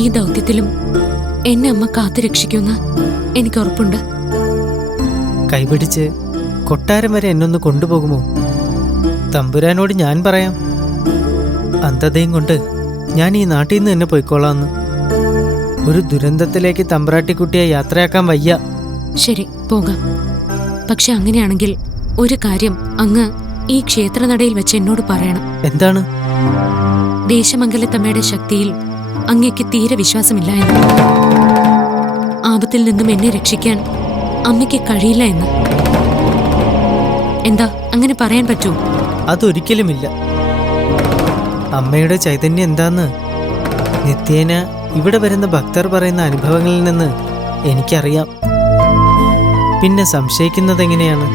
ഈ ദൗത്യത്തിലും എന്നെ അമ്മ കാത്തു രക്ഷിക്കുമെന്ന് എനിക്ക് ഉറപ്പുണ്ട്. കൈപിടിച്ച് കൊട്ടാരം വരെ എന്നൊന്ന് കൊണ്ടുപോകുമോ? തമ്പുരാനോട് ഞാൻ പറയാം, അന്ധതയും കൊണ്ട് ഞാൻ ഈ നാട്ടിൽ നിന്ന് തന്നെ പോയിക്കോളാന്ന്. ഒരു ദുരന്തത്തിലേക്ക് തമ്പ്രാട്ടിക്കുട്ടിയെ യാത്രയാക്കാൻ വയ്യ. ശരി, പോകാം. പക്ഷെ അങ്ങനെയാണെങ്കിൽ ഒരു കാര്യം അങ്ങ് ഈ ക്ഷേത്രനടയിൽ വെച്ച് എന്നോട് പറയണം. എന്താണ്? ദേശമംഗലത്തമ്മയുടെ ശക്തിയിൽ അങ്ങേക്ക് തീരെ വിശ്വാസമില്ല എന്ന്, ആപത്തിൽ നിന്നും എന്നെ രക്ഷിക്കാൻ അമ്മയ്ക്ക് കഴിയില്ല എന്ന്. എന്താ, അങ്ങനെ പറയാൻ പറ്റുമോ? അതൊരിക്കലുമില്ല. അമ്മയുടെ ചൈതന്യം എന്താന്ന് നിത്യേന ഇവിടെ വരുന്ന ഭക്തർ പറയുന്ന അനുഭവങ്ങളിൽ നിന്ന് എനിക്കറിയാം. പിന്നെ സംശയിക്കുന്നത് എങ്ങനെയാണ്?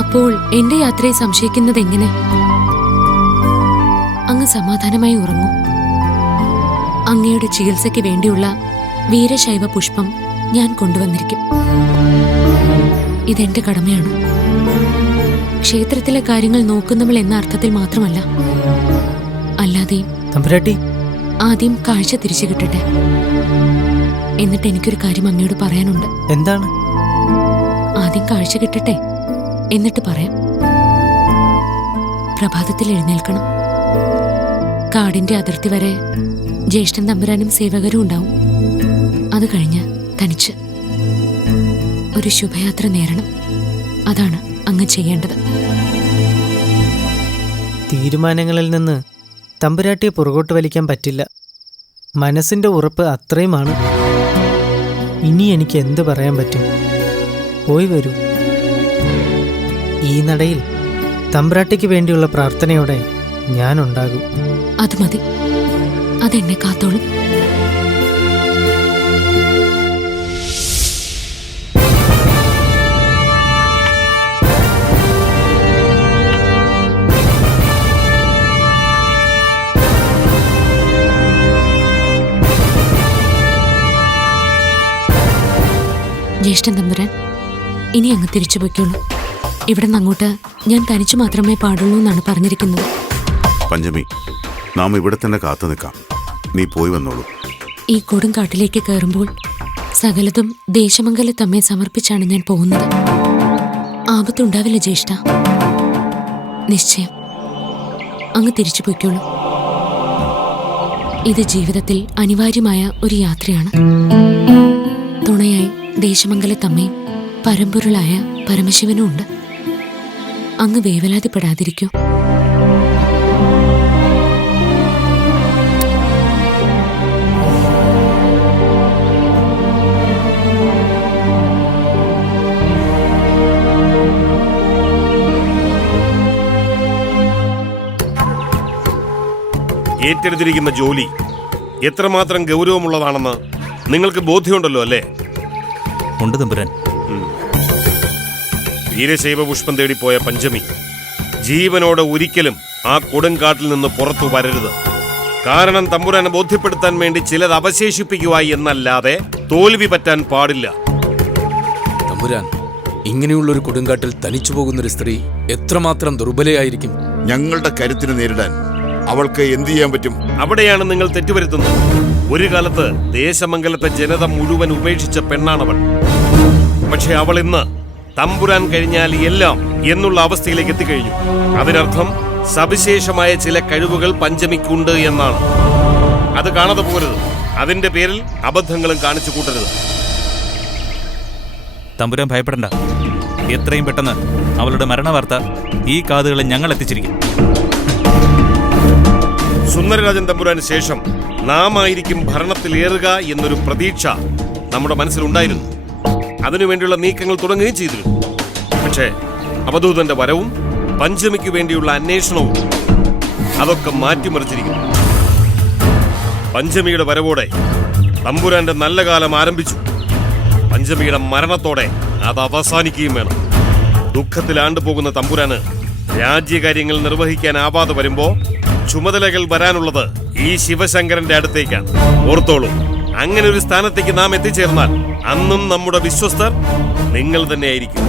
അപ്പോൾ എന്റെ യാത്രയെ സംശയിക്കുന്നത് എങ്ങനെ? അങ്ങ് സമാധാനമായി ഉറങ്ങൂ. അങ്ങയുടെ ചികിത്സയ്ക്ക് വേണ്ടിയുള്ള വീരശൈവ പുഷ്പം ഞാൻ കൊണ്ടുവന്നിരിക്കും. ഇതെന്റെ കടമയാണ്. ക്ഷേത്രത്തിലെ കാര്യങ്ങൾ നോക്കുന്നവൾ എന്ന അർത്ഥത്തിൽ മാത്രമല്ല, അല്ലാതെയും. തമ്പുരാട്ടി, ആദ്യം കാഴ്ച തിരിച്ചു കിട്ടട്ടെ. എന്നിട്ട് എനിക്കൊരു കാര്യം അങ്ങയോട് പറയാനുണ്ട്. എന്താണ്? ആദ്യം കാഴ്ച കിട്ടട്ടെ, എന്നിട്ട് പറയാം. പ്രഭാതത്തിൽ എഴുന്നേൽക്കണം. കാടിന്റെ അതിർത്തി വരെ ജ്യേഷ്ഠൻ തമ്പുരാനും സേവകരും ഉണ്ടാവും. അത് കഴിഞ്ഞ് തനിച്ച് ഒരു ശുഭയാത്ര നേരണം. അതാണ് അങ്ങ് ചെയ്യേണ്ടത്. തീരുമാനങ്ങളിൽ നിന്ന് തമ്പുരാട്ടിയെ പുറകോട്ട് വലിക്കാൻ പറ്റില്ല. മനസ്സിന്റെ ഉറപ്പ് അത്രയുമാണ്. ഇനി എനിക്ക് എന്ത് പറയാൻ പറ്റും? പോയി വരൂ. ഈ നടയിൽ തമ്പ്രാട്ടിക്ക് വേണ്ടിയുള്ള പ്രാർത്ഥനയോടെ ഞാനുണ്ടാകും. അത് മതി. അതെന്നെ കാത്തോളും. ജ്യേഷ്ഠൻ തമ്പുരാൻ, ഇനി അങ്ങ് തിരിച്ചു പോയിക്കോളൂ. ഇവിടെ നിന്ന് അങ്ങോട്ട് ഞാൻ തനിച്ചു മാത്രമേ പാടുള്ളൂ എന്നാണ് പറഞ്ഞിരിക്കുന്നത്. പഞ്ചമി, നാം ഇവിടെ തന്നെ കാത്തു നിൽക്കാം. നീ പോയി വന്നോളൂ. ഈ കൊടുങ്കാട്ടിലേക്ക് കയറുമ്പോൾ സകലതും ദേശമംഗലത്തമ്മയെ സമർപ്പിച്ചാണ് ഞാൻ പോകുന്നത്. ആപത്തുണ്ടാവില്ല ജ്യേഷ്ഠ. നിശ്ചയം. അങ്ങ് തിരിച്ചു പോയിക്കോളൂ. ഇത് ജീവിതത്തിൽ അനിവാര്യമായ ഒരു യാത്രയാണ്. തുണയായി ദേശമംഗലത്തമ്മയും പരമ്പൊരുളായ പരമശിവനും ഉണ്ട്. അങ്ങ് വേവലാതിപ്പെടാതിരിക്കൂ. ഏറ്റെടുത്തിരിക്കുന്ന ജോലി എത്രമാത്രം ഗൗരവമുള്ളതാണെന്ന് നിങ്ങൾക്ക് ബോധ്യമുണ്ടല്ലോ അല്ലേ? ഉണ്ട് തമ്പുരാൻ. വീരശൈവ പുഷ്പം തേടിപ്പോയ പഞ്ചമി ജീവനോടെ ഒരിക്കലും ആ കൊടുങ്കാട്ടിൽ നിന്ന് പുറത്തു വരരുത്. കാരണം തമ്പുരാനെ ബോധ്യപ്പെടുത്താൻ വേണ്ടി ചിലത് അവശേഷിപ്പിക്കുക എന്നല്ലാതെ തോൽവി പറ്റാൻ പാടില്ല. തമ്പുരാൻ, ഇങ്ങനെയുള്ളൊരു കൊടുങ്കാട്ടിൽ തനിച്ചു പോകുന്നൊരു സ്ത്രീ എത്രമാത്രം ദുർബലയായിരിക്കും. ഞങ്ങളുടെ കരുത്തിനെ നേരിടാൻ അവൾക്ക് എന്ത് ചെയ്യാൻ പറ്റും? അവിടെയാണ് നിങ്ങൾ തെറ്റുവരുത്തുന്നത്. ഒരു കാലത്ത് ദേശമംഗലത്തെ ജനത മുഴുവൻ ഉപേക്ഷിച്ച പെണ്ണാണവൾ. പക്ഷെ അവൾ ഇന്ന് തമ്പുരാൻ കഴിഞ്ഞാൽ എല്ലാം എന്നുള്ള അവസ്ഥയിലേക്ക് എത്തിക്കഴിഞ്ഞു. അതിനർത്ഥം സവിശേഷമായ ചില കഴിവുകൾ പഞ്ചമിക്കുണ്ട് എന്നാണ്. അത് കാണാതെ പോകരുത്. അതിന്റെ പേരിൽ അബദ്ധങ്ങളും കാണിച്ചു കൂട്ടരുത്. തമ്പുരാൻ ഭയപ്പെടണ്ട. എത്രയും പെട്ടെന്ന് അവളുടെ മരണവാർത്ത ഈ കാതുകളിൽ ഞങ്ങൾ എത്തിച്ചിരിക്കും. സുന്ദരരാജൻ തമ്പുരാന് ശേഷം നാം ആയിരിക്കും ഭരണത്തിലേറുക എന്നൊരു പ്രതീക്ഷ നമ്മുടെ മനസ്സിലുണ്ടായിരുന്നു. അതിനുവേണ്ടിയുള്ള നീക്കങ്ങൾ തുടങ്ങുകയും ചെയ്തിരുന്നു. പക്ഷേ അവധൂതന്റെ വരവും പഞ്ചമിക്ക് വേണ്ടിയുള്ള അന്വേഷണവും അതൊക്കെ മാറ്റിമറിച്ചിരിക്കുന്നു. പഞ്ചമിയുടെ വരവോടെ തമ്പുരാന്റെ നല്ല കാലം ആരംഭിച്ചു. പഞ്ചമിയുടെ മരണത്തോടെ അത് അവസാനിക്കുകയും വേണം. ദുഃഖത്തിലാണ്ടുപോകുന്ന തമ്പുരാന് രാജ്യകാര്യങ്ങൾ നിർവഹിക്കാനാവാതെ വരുമ്പോ ചുമതലകൾ വരാനുള്ളത് ഈ ശിവശങ്കരന്റെ അടുത്തേക്കാണ്. ഓർത്തോളൂ, അങ്ങനെ ഒരു സ്ഥാനത്തേക്ക് നാം എത്തിച്ചേർന്നാൽ അന്നും നമ്മുടെ വിശ്വസ്തർ നിങ്ങൾ തന്നെയായിരിക്കും.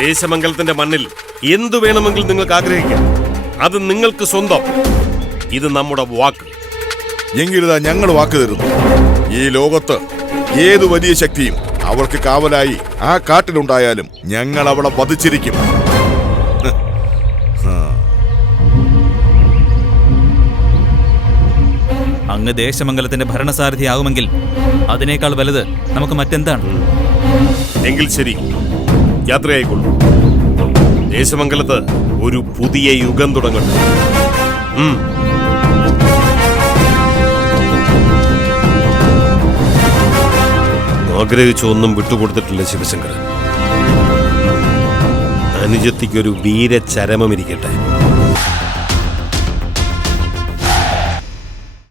ദേശമംഗലത്തിന്റെ മണ്ണിൽ എന്തു വേണമെങ്കിൽ നിങ്ങൾക്ക് ആഗ്രഹിക്കാം. അത് നിങ്ങൾക്ക് സ്വന്തം. ഇത് നമ്മുടെ വാക്ക്. എങ്കിലിതാ ഞങ്ങൾ വാക്ക് തരുന്നു. ഈ ലോകത്ത് ഏതു വലിയ ശക്തിയും അവൾക്ക് കാവലായി ആ കാട്ടിലുണ്ടായാലും ഞങ്ങൾ അവളെ വധിച്ചിരിക്കും. അങ്ങ് ദേശമംഗലത്തിന്റെ ഭരണസാരഥിയാകുമെങ്കിൽ അതിനേക്കാൾ വലുത് നമുക്ക് മറ്റെന്താണ്? എങ്കിൽ ശരി, യാത്രയായിക്കൊള്ളൂ. ദേശമംഗലത്ത് ഒരു പുതിയ യുഗം തുടങ്ങട്ടെ. ആഗ്രഹിച്ചൊന്നും വിട്ടുകൊടുത്തിട്ടില്ല ശിവശങ്കരൻ. അനുജത്തിക്കൊരു വീരചരമമിരിക്കട്ടെ.